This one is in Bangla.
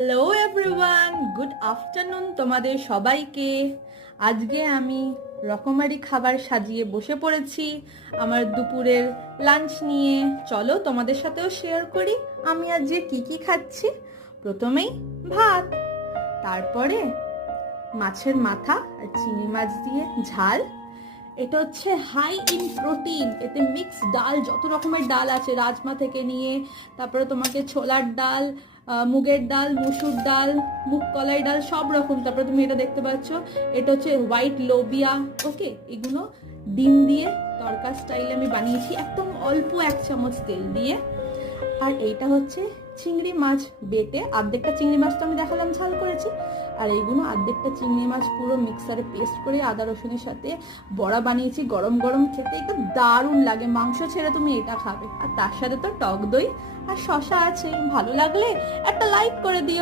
হ্যালো এভরিওয়ান, গুড আফটারনুন তোমাদের সবাইকে। আজকে আমি রকমারি খাবার সাজিয়ে বসে পড়েছি আমার দুপুরের লাঞ্চ নিয়ে। চলো তোমাদের সাথেও শেয়ার করি আমি আজকে কি কি খাচ্ছি। প্রথমেই ভাত, তারপরে মাছের মাথা আর চিংড়ি মাছ দিয়ে ঝাল। এটা হচ্ছে হাই ইন প্রোটিন, এতে মিক্স ডাল, যত রকমের ডাল আছে রাজমা থেকে নিয়ে তারপরে তোমাকে ছোলার ডাল, মুগের ডাল, মুসুর ডাল, মুগ কলাই ডাল, সব রকম। তারপরে তুমি এটা দেখতে পাচ্ছ, এটা হচ্ছে হোয়াইট লোবিয়া। ওকে, এগুলো ডিম দিয়ে তড়কা স্টাইলে আমি বানিয়েছি একদম অল্প 1 চামচ তেল দিয়ে। আর এইটা হচ্ছে চিংড়ি মাছ বেটে, অর্ধেকটা চিংড়ি মাছ তো আমি দেখালাম ঝাল করেছি, আর এইগুলো অর্ধেকটা চিংড়ি মাছ পুরো মিক্সারে পেস্ট করে আদা রসুনের সাথে বড়া বানিয়েছি। গরম গরম খেতে একদম দারুণ লাগে, মাংস ছেড়ে তুমি এটা খাবে। আর তার সাথে তো টক দই আর শশা আছে। ভালো লাগলে একটা লাইক করে দিও।